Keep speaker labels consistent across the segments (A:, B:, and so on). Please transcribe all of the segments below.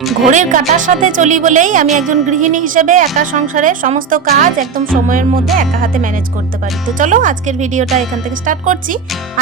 A: ঘড়ির কাটার সাথে চলি বলেই আমি একজন গৃহিণী হিসেবে একা সংসারে সমস্ত কাজ একদম সময়ের মধ্যে একা হাতে ম্যানেজ করতে পারি। তো চলো আজকের ভিডিওটা এখান থেকে স্টার্ট করছি।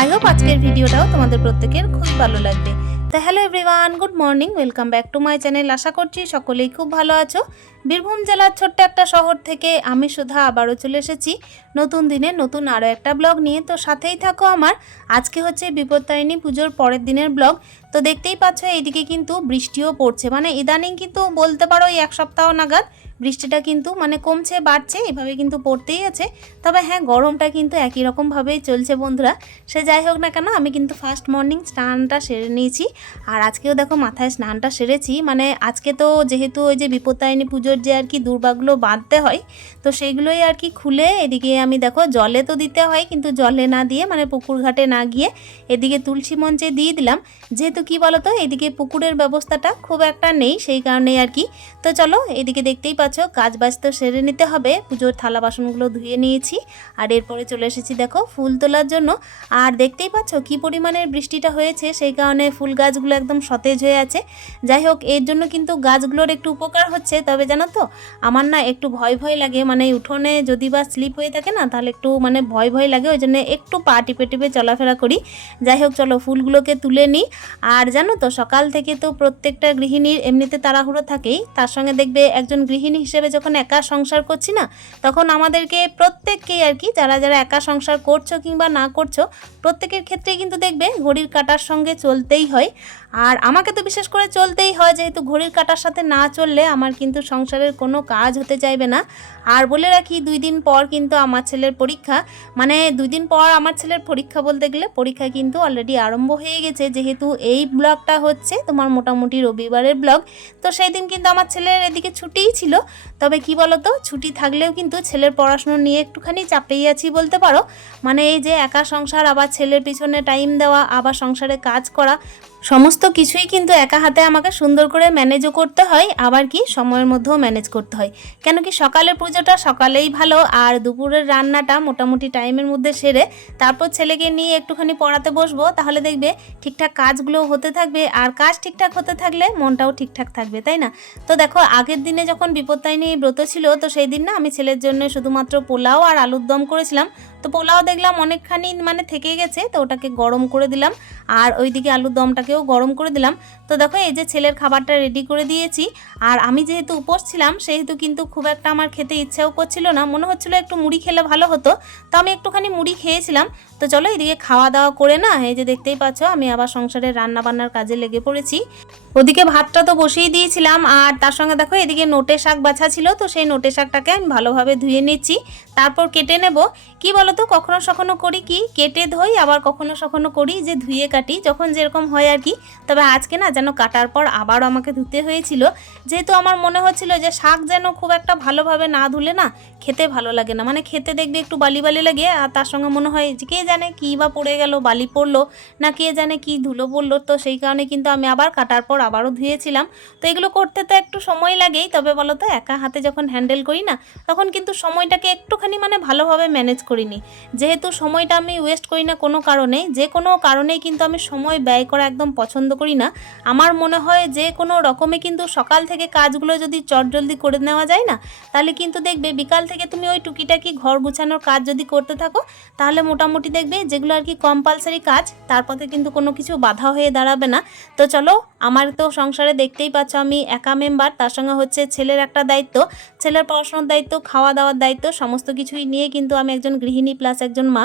A: আই হোপ আজকের ভিডিওটাও তোমাদের প্রত্যেকের খুব ভালো লাগবে। তো hello everyone, good morning, welcome back to my channel. আশা করছি সকলেই খুব ভালো আছো। বীরভূম জেলার ছোট্ট একটা শহর থেকে আমি সুধা আবারও চলে এসেছি নতুন দিনে, নতুন আরও একটা ব্লগ নিয়ে। তো সাথেই থাকো আমার। আজকে হচ্ছে বিপত্তারিণী পুজোর পরের দিনের ব্লগ। তো দেখতেই পাচ্ছ, এইদিকে কিন্তু বৃষ্টিও পড়ছে। মানে ইদানিং কিন্তু বলতে পারো এই এক সপ্তাহ নাগাদ বৃষ্টিটা কিন্তু মানে কমছে, বাড়ছে, এভাবে কিন্তু পড়তেই আছে। তবে হ্যাঁ গরমটা কিন্তু একই রকমভাবেই চলছে বন্ধুরা। সে যাই হোক না কেন, আমি কিন্তু ফার্স্ট মর্নিং স্নানটা সেরে নিয়েছি। আর আজকেও দেখো মাথায় স্নানটা সেরেছি। মানে আজকে তো যেহেতু ওই যে বিপত্তারিণী পুজোর যে আর কি দুর্বাগুলো বাঁধতে হয়, তো সেইগুলোই আর কি খুলে এদিকে আমি দেখো জলে তো দিতে হয়, কিন্তু জলে না দিয়ে মানে পুকুর ঘাটে না গিয়ে এদিকে তুলসী মঞ্চে দিয়ে দিলাম। যেহেতু কি বলতো, এদিকে পুকুরের ব্যবস্থাটা খুব একটা নেই, সেই কারণেই আর কি। তো চলো এদিকে দেখতেই পাচ্ছ কাজ বাজ তো সেরে নিতে হবে। পুজোর থালা বাসনগুলো ধুয়ে নিয়েছি। আর এরপরে চলে এসেছি দেখো ফুল তোলার জন্য। আর দেখতেই পাচ্ছ কি পরিমাণের বৃষ্টিটা হয়েছে, সেই কারণে ফুল গাছগুলো একদম সতেজ হয়ে আছে। যাই হোক, এর জন্য কিন্তু গাছগুলোর একটু উপকার হচ্ছে। তবে জানো তো, আমার না একটু ভয় ভয় লাগে। মানে উঠোনে যদি বা স্লিপ হয়ে থাকে না, তাহলে একটু মানে ভয় ভয় লাগে। ওই জন্য একটু পা টিপে টিপে চলাফেরা করি। যাই হোক, চলো ফুলগুলোকে তুলে নিই। আর জানো তো, সকাল থেকে তো প্রত্যেকটা গৃহিণীর এমনিতে তাড়াহুড়ো থাকেই। তার সঙ্গে দেখবে একজন গৃহিণী হিসেবে যখন একা সংসার করছি না, তখন আমাদেরকে প্রত্যেককেই আর কি, যারা যারা একা সংসার করছ কিংবা না করছ, প্রত্যেকের ক্ষেত্রেই কিন্তু দেখবে ঘড়ির কাটার সঙ্গে চলতেই হয়। আর আমাকে তো বিশেষ করে চলতেই হয়, যেহেতু ঘড়ির কাটার সাথে না চললে আমার কিন্তু সংসারের কোনো কাজ হতে চাইবে না। আর বলে রাখি, দুই দিন পর কিন্তু আমার ছেলের পরীক্ষা। মানে দুই দিন পর আমার ছেলের পরীক্ষা বলতে গেলে, পরীক্ষা কিন্তু অলরেডি আরম্ভ হয়ে গেছে। যেহেতু এই ব্লগটা হচ্ছে তোমার মোটামুটি রবিবারের ব্লগ, তো সেই দিন কিন্তু আমার ছেলের এদিকে ছুটিই ছিল। তবে কি বলতো, ছুটি থাকলেও কিন্তু ছেলের পড়াশুনো নিয়ে একটুখানি চাপেই আছি বলতে পারো। মানে এই যে একা সংসার, আবার ছেলের পিছনে টাইম দেওয়া, আবার সংসারে কাজ করা, সমস্ত কিছুই কিন্তু একা হাতে আমাকে সুন্দর করে ম্যানেজও করতে হয়, আবার কি সময়ের মধ্যেও ম্যানেজ করতে হয়। কেন কি সকালের পুজোটা সকালেই ভালো, আর দুপুরের রান্নাটা মোটামুটি টাইমের মধ্যে সেরে, তারপর ছেলেকে নিয়ে একটুখানি পড়াতে বসবো, তাহলে দেখবে ঠিকঠাক কাজগুলো হতে থাকবে, আর কাজ ঠিকঠাক হতে থাকলে মনটাও ঠিকঠাক থাকবে, তাই না? তো দেখো, আগের দিনে যখন বিপত্তারিণী ব্রত ছিল, তো সেই দিন না আমি ছেলের জন্য শুধুমাত্র পোলাও আর আলুর দম করেছিলাম। তো পোলাও দেখলাম অনেকখানি মানে থেকে গেছে, তো ওটাকে গরম করে দিলাম আর ওইদিকে আলুর দমটাকেও গরম করে দিলাম। তো দেখো, এই যে ছেলের খাবারটা রেডি করে দিয়েছি আর আমি যেহেতু উপোস ছিলাম, সেহেতু কিন্তু খুব একটা আমার খেতে ইচ্ছেও করছিল না, মনে হচ্ছিল একটু মুড়ি খেলে ভালো হতো, তো আমি একটুখানি মুড়ি খেয়েছিলাম। তো চলো এদিকে খাওয়া দাওয়া করে না, এই যে দেখতেই পাচ্ছ আমি আবার সংসারের রান্না বান্নার কাজে লেগে পড়েছি। ওদিকে ভাতটা তো বসিয়ে দিয়েছিলাম, আর তার সঙ্গে দেখো এদিকে নোটে শাক বাছা ছিল, তো সেই নোটে শাকটাকে আমি ভালোভাবে ধুয়ে নিচ্ছি। তারপর কেটে নেব। কি বলতো, কখনো সখনো করি কি, কেটে ধোই, আবার কখনো সখনো করি, যে ধুয়ে কাটি, যখন যেরকম হয় আর কি। তবে আজকে না যেন কাটার পর আবার আমাকে ধুতে হয়েছিল। যেহেতু আমার মনে হচ্ছিল যে শাক যেন খুব একটা ভালোভাবে না ধুলে না খেতে ভালো লাগে না। মানে খেতে দেখবে একটু বালি বালি লাগে, আর তার সঙ্গে মনে হয় যে কে জানে কী বা পড়ে গেল, বালি পড়ল, না কে জানে কি ধুলো পড়ল, তো সেই কারণে কিন্তু আমি আবার কাটার পর আবারও ধুয়েছিলাম। তো এগুলো করতে তো একটু সময় লাগেই, তবে বলো তো একা হাতে যখন হ্যান্ডেল করি না, তখন কিন্তু সময়টাকে একটুখানি মানে ভালোভাবে ম্যানেজ করিনি। যেহেতু সময়টা আমি ওয়েস্ট করি না কোনো কারণে, যে কোনো কারণেই কিন্তু আমি সময় ব্যয় করা একদম পছন্দ করি না। আমার মনে হয় যে কোনো রকমে কিন্তু সকাল থেকে কাজগুলো যদি চটজলদি করে নেওয়া যায় না, তাহলে কিন্তু দেখবে বিকাল থেকে তুমি ওই টুকিটাকি ঘর গুছানোর কাজ যদি করতে থাকো, তাহলে মোটামুটি দেখবে যেগুলো আর কি কম্পালসারি কাজ তারপরে কিন্তু কোনো কিছু বাধা হয়ে দাঁড়াবে না। তো চলো, আমার তো সংসারে দেখতেই পাচ্ছ আমি একা মেম্বার তার সঙ্গে হচ্ছে ছেলের একটা দায়িত্ব। ছেলের পড়াশোনার দায়িত্ব, খাওয়া দাওয়ার দায়িত্ব, সমস্ত কিছুই নিয়ে কিন্তু আমি একজন গৃহিণী প্লাস একজন মা।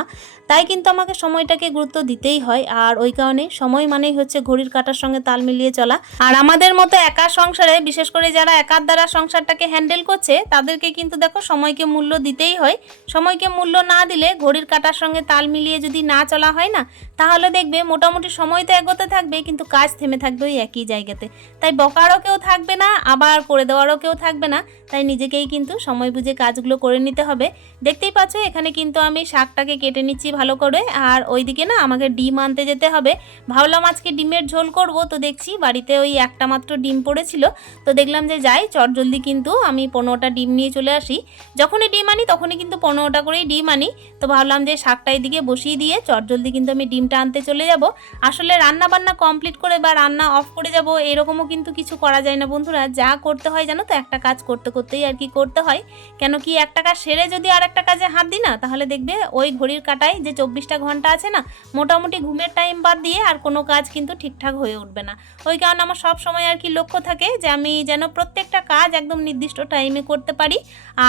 A: তাই কিন্তু আমাকে সময়টাকে গুরুত্ব দিতেই হয়। আর ওই কারণে সময় মানেই হচ্ছে ঘড়ির কাটার সঙ্গে তাল মিলিয়ে চলা। আর আমাদের মতো একা সংসারে, বিশেষ করে যারা একার দ্বারা সংসারটাকে হ্যান্ডেল করছে, তাদেরকে কিন্তু দেখো সময়কে মূল্য দিতেই হয়। সময়কে মূল্য না দিলে ঘড়ির কাটার সঙ্গে তাল মিলিয়ে যদি না চলা হয় না, তাহলে দেখবে মোটামুটি সময় তো এগোতে থাকবে, কিন্তু কাজ থেমে থাকবে ওই একই জায়গাতে। তাই বকারও কেউ থাকবে না, আবার করে দেওয়ারও কেউ থাকবে না। তাই নিজেকেই কিন্তু সময় বুঝে কাজগুলো করে নিতে হবে। দেখতেই পাচ্ছ, এখানে কিন্তু আমি শাকটাকে কেটে নিচ্ছি ভালো করে। আর ওইদিকে না আমাকে ডিম আনতে যেতে হবে। ভাবলাম আজকে ডিমের ঝোল করব, তো দেখছি বাড়িতে ওই একটা মাত্র ডিম পড়েছিল। তো দেখলাম যে যাই, চট জলদি কিন্তু আমি পনেরোটা ডিম নিয়ে চলে আসি। যখনই ডিম আনি তখনই কিন্তু পনেরোটা করেই ডিম আনি। তো ভাবলাম যে শাকটা এদিকে বসিয়ে দিয়ে চট জলদি কিন্তু আমি ডিমটা আনতে চলে যাব। আসলে রান্না বান্না কমপ্লিট করে বা রান্না অফ করে যাব, এরকমও কিন্তু কিছু করা যায় না বন্ধুরা। যা করতে হয় জানো তো, একটা কাজ করতে করতেই আর কি করতে হয়? কেন কি একটা কাজ সেরে যদি আর একটা কাজে হাত দিই না, তাহলে দেখবে ওই ঘড়ির কাটায় যে চব্বিশটা ঘণ্টা আছে না, মোটামুটি ঘুমের টাইম বাদ দিয়ে আর কোনো কাজ কিন্তু ঠিকঠাক হয়ে উঠবে না। ওই কারণে আমার সব সময় আর কি লক্ষ্য থাকে যে আমি যেন প্রত্যেকটা কাজ একদম নির্দিষ্ট টাইমে করতে পারি,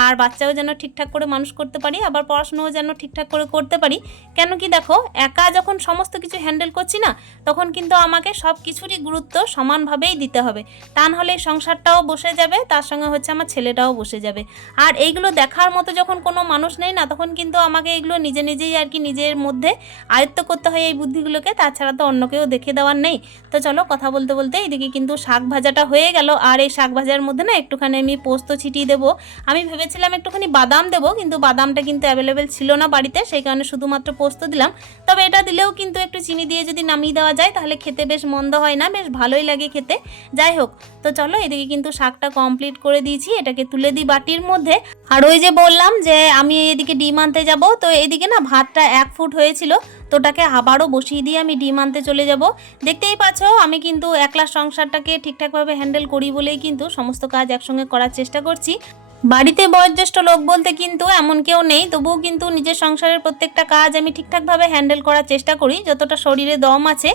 A: আর বাচ্চাও যেন ঠিকঠাক করে মানুষ করতে পারি, আবার পড়াশুনোও যেন ঠিকঠাক করে করতে পারি। কেন কি দেখো, একা যখন সমস্ত কিছু হ্যান্ডেল করছি না, তখন কিন্তু আমাকে সব কিছুরই গুরুত্ব সমানভাবেই দিতে হবে। তা নাহলে সংসারটাও বসে যাবে, তার সঙ্গে হচ্ছে আমার ছেলেটাও বসে যাবে। আর এইগুলো দেখার মতো যখন কোনো মানুষ নেই না, তখন কিন্তু আমাকে এগুলো নিজে নিজেই আর কি নিজের মধ্যে আয়ত্ত করতে হয় এই বুদ্ধিগুলোকে। তাছাড়া তো অন্য কেউ দেখে দেওয়ার নেই। তো চলো কথা বলতে বলতে এদিকে কিন্তু শাক ভাজাটা হয়ে গেল। আর এই শাক ভাজার মধ্যে না একটুখানি আমি পোস্ত ছিটিয়ে দেবো। আমি ভেবেছিলাম একটুখানি বাদাম দেবো, কিন্তু বাদামটা কিন্তু অ্যাভেলেবেল ছিল না বাড়িতে, সেই কারণে শুধুমাত্র পোস্ত দিলাম। তবে এটা দিলেও কিন্তু একটু চিনি দিয়ে যদি নামিয়ে দেওয়া যায়, তাহলে খেতে বেশ মন্দ হয় না, বেশ ভালোই লাগে খেতে। যাই হোক, তো চলো এদিকে কিন্তু শাকটা কমপ্লিট করে দিয়েছি। এটাকে তুলে দিই বাটির মধ্যে। আর ওই যে বললাম যে, আমি এদিকে ডিম আনতে যাব। তো এদিকে না ভাতটা এক ফুট হয়েছিল। তো ওটাকে আবারও বসিয়ে দিয়ে আমি ডিম আনতে চলে যাব। দেখতেই পাচ্ছ, আমি কিন্তু একলা সংসারটাকে ঠিকঠাকভাবে হ্যান্ডেল করি বলেই কিন্তু সমস্ত কাজ একসঙ্গে করার চেষ্টা করছি। বাড়িতে বয়োজ্যেষ্ঠ লোক বলতে কিন্তু এমন কেউ নেই, তবুও কিন্তু নিজের সংসারের প্রত্যেকটা কাজ আমি ঠিকঠাকভাবে হ্যান্ডেল করার চেষ্টা করি, যতটা শরীরে দম আছে।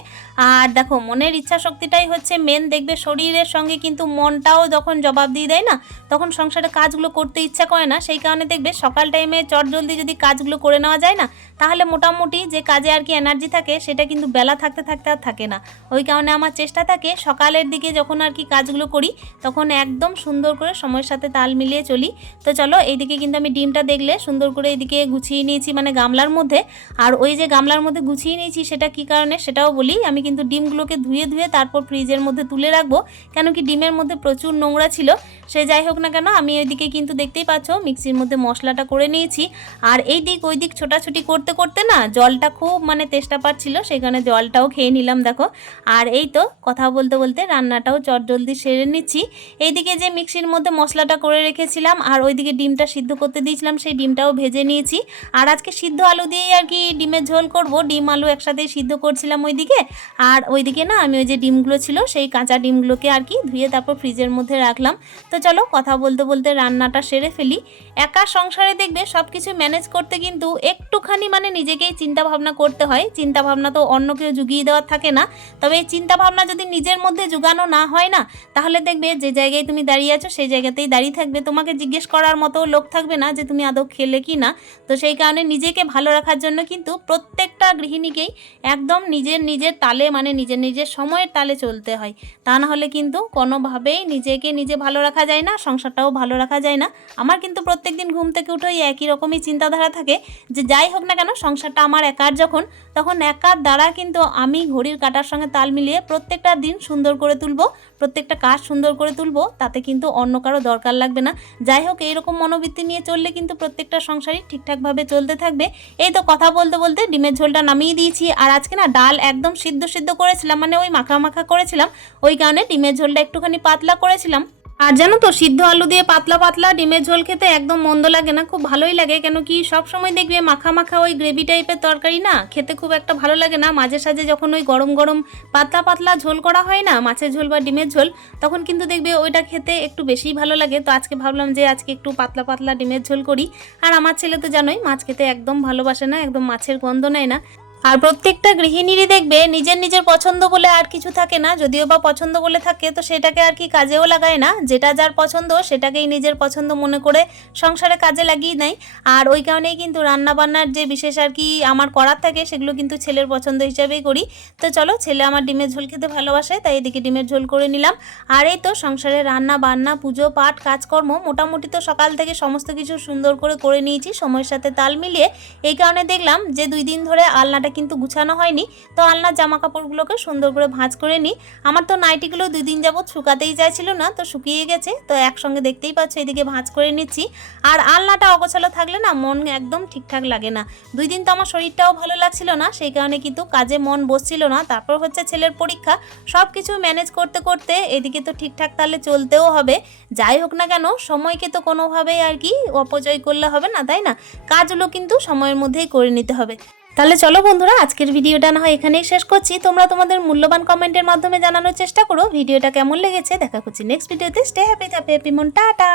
A: আর দেখো, মনের ইচ্ছা শক্তিটাই হচ্ছে মেন দেখবে শরীরের সঙ্গে কিন্তু মনটাও যখন জবাব দিয়ে দেয় না, তখন সংসারে কাজগুলো করতে ইচ্ছা করে না। সেই কারণে দেখবে সকাল টাইমে চটজলদি যদি কাজগুলো করে নেওয়া যায় না, তাহলে মোটামুটি যে কাজে আর কি এনার্জি থাকে, সেটা কিন্তু বেলা থাকতে থাকতে আর থাকে না। ওই কারণে আমার চেষ্টা থাকে সকালের দিকে যখন আর কি কাজগুলো করি, তখন একদম সুন্দর করে সময়ের সাথে তাল মিলিয়ে চলি। তো চলো, এইদিকে কিন্তু আমি ডিমটা দেখলে সুন্দর করে এদিকে গুছিয়ে নিয়েছি মানে গামলার মধ্যে। আর ওই যে গামলার মধ্যে গুছিয়ে নিয়েছি সেটা কি কারণে সেটাও বলি, আমি কিন্তু ডিমগুলোকে ধুয়ে ধুয়ে তারপর ফ্রিজের মধ্যে তুলে রাখব। কেন কি ডিমের মধ্যে প্রচুর নোংরা ছিল, সে যাই হোক না কেন আমি ওইদিকে কিন্তু দেখতেই পাচ্ছ মিক্সির মধ্যে মশলাটা করে নিয়েছি। আর এই দিক ওই দিক ছোটাছুটি করতে করতে না জলটা খুব মানে তেষ্টা পাচ্ছিল সেখানে জলটাও খেয়ে নিলাম দেখো। আর এই তো কথা বলতে বলতে রান্নাটাও চট জলদি সেরে নিচ্ছি। এইদিকে যে মিক্সির মধ্যে মশলাটা করে রেখেছিলাম আর ওইদিকে ডিমটা সিদ্ধ করতে দিয়েছিলাম, সেই ডিমটাও ভেজে নিয়েছি। আর আজকে সিদ্ধ আলু দিয়েই আর কি ডিমের ঝোল করব। ডিম আলু একসাথেই সিদ্ধ করছিলাম ওইদিকে। আর ওইদিকে না আমি ওই যে ডিমগুলো ছিল, সেই কাঁচা ডিমগুলোকে আর কি ধুয়ে তারপর ফ্রিজের মধ্যে রাখলাম। তো চলো কথা বলতে বলতে রান্নাটা সেরে ফেলি। একা সংসারে দেখবে সব কিছু ম্যানেজ করতে কিন্তু একটুখানি মানে নিজেকেই চিন্তা ভাবনা করতে হয়। চিন্তা ভাবনা তো অন্য কেউ জুগিয়ে দেওয়ার থাকে না। তবে এই চিন্তা ভাবনা যদি নিজের মধ্যে জুগানো না হয় না, তাহলে দেখবে যে জায়গায় তুমি দাঁড়িয়ে আছো, সেই জায়গাতেই দাঁড়িয়ে থাকবে। তোমাকে জিজ্ঞেস করার মতো লোক থাকবে না যে তুমি আদৌ খেলে কি না। তো সেই কারণে নিজেকে ভালো রাখার জন্য কিন্তু প্রত্যেকটা গৃহিণীকেই একদম নিজের নিজের তালে মানে নিজের নিজের সময়ের তালে চলতে হয়। তা না হলে কিন্তু কোনোভাবেই নিজেকে নিজে ভালো রাখা যায় না, সংসারটাও ভালো রাখা যায় না। আমার কিন্তু প্রত্যেক দিন ঘুম থেকে উঠে একই রকমই চিন্তাধারা থাকে যে যাই হোক না কেন, সংসারটা আমার একার যখন, তখন একার দ্বারা কিন্তু আমি ঘড়ির কাটার সঙ্গে তাল মিলিয়ে প্রত্যেকটা দিন সুন্দর করে তুলবো, প্রত্যেকটা কাজ সুন্দর করে তুলবো, তাতে কিন্তু অন্য কারও দরকার লাগবে না। যাই হোক, এইরকম মনোবৃত্তি নিয়ে চললে কিন্তু প্রত্যেকটা সংসারই ঠিকঠাকভাবে চলতে থাকবে। এই তো কথা বলতে বলতে ডিমের ঝোলটা নামিয়ে দিয়েছি। আর আজকে না ডাল একদম সিদ্ধ সিদ্ধ করেছিলাম মানে ওই মাখা মাখা করেছিলাম, ওই কারণে ডিমের ঝোলটা একটুখানি পাতলা করেছিলাম। আর জানো তো, সিদ্ধ আলু দিয়ে পাতলা পাতলা ডিমের ঝোল খেতে একদম মন্দ লাগে না, খুব ভালোই লাগে। কেন কি সব সময় দেখবে মাখা মাখা ওই গ্রেভি টাইপের তরকারি না, খেতে খুব একটা ভালো লাগে না। মাঝে সাঝে যখন ওই গরম গরম পাতলা পাতলা ঝোল করা হয় না, মাছের ঝোল বা ডিমের ঝোল, তখন কিন্তু দেখবে ওইটা খেতে একটু বেশিই ভালো লাগে। তো আজকে ভাবলাম যে আজকে একটু পাতলা পাতলা ডিমের ঝোল করি। আর আমার ছেলে তো জানোই, মাছ খেতে একদম ভালোবাসে না, একদম মাছের গন্ধ নেয় না। আর প্রত্যেকটা গৃহিণীরই দেখবে নিজের নিজের পছন্দ বলে আর কিছু থাকে না। যদিও বা পছন্দ বলে থাকে, তো সেটাকে আর কি কাজেও লাগায় না। যেটা যার পছন্দ, সেটাকেই নিজের পছন্দ মনে করে সংসারে কাজে লাগিয়ে নেয়। আর ওই কারণেই কিন্তু রান্না বান্নার যে বিশেষ আর কি আমার করার থাকে, সেগুলো কিন্তু ছেলের পছন্দ হিসাবেই করি। তো চলো, ছেলে আমার ডিমের ঝোল খেতে ভালোবাসে, তাই এদিকে ডিমের ঝোল করে নিলাম। আর এই তো সংসারে রান্না, বান্না, পুজো, পাঠ, কাজকর্ম, মোটামুটি তো সকাল থেকে সমস্ত কিছু সুন্দর করে করে নিয়েছি। সময়ের সাথে তাল মিলিয়ে এই কারণে দেখলাম যে দুই দিন ধরে আলনাটা কিন্তু গুছানো হয়নি। তো আলনার জামা কাপড়গুলোকে সুন্দর করে ভাঁজ করে নিই আমার তো নাইটিগুলো দুই দিন যাবৎ শুকাতেই চাইছিল না, তো শুকিয়ে গেছে। তো একসঙ্গে দেখতেই পাচ্ছ, এদিকে ভাঁজ করে নিচ্ছি। আর আলনাটা অগোছালো থাকলে না মন একদম ঠিকঠাক লাগে না। দুই দিন তো আমার শরীরটাও ভালো লাগছিল না, সেই কারণে কিন্তু কাজে মন বসছিল না। তারপর হচ্ছে ছেলের পরীক্ষা। সব কিছু ম্যানেজ করতে করতে এদিকে তো ঠিকঠাক তাহলে চলতেও হবে। যাই হোক না কেন, সময়কে তো কোনোভাবেই আর কি অপচয় করলে হবে না, তাই না? কাজগুলো কিন্তু সময়ের মধ্যেই করে নিতে হবে। তাহলে চলো বন্ধুরা, আজকের ভিডিওটা না হয় এখানেই শেষ করছি। তোমরা তোমাদের মূল্যবান কমেন্টের মাধ্যমে জানানোর চেষ্টা করো। ভিডিওটা কেমন লেগেছে দেখা করছি নেক্সট ভিডিওতে। স্টে হ্যাপি হ্যাপি হ্যাপি মন। টাটা!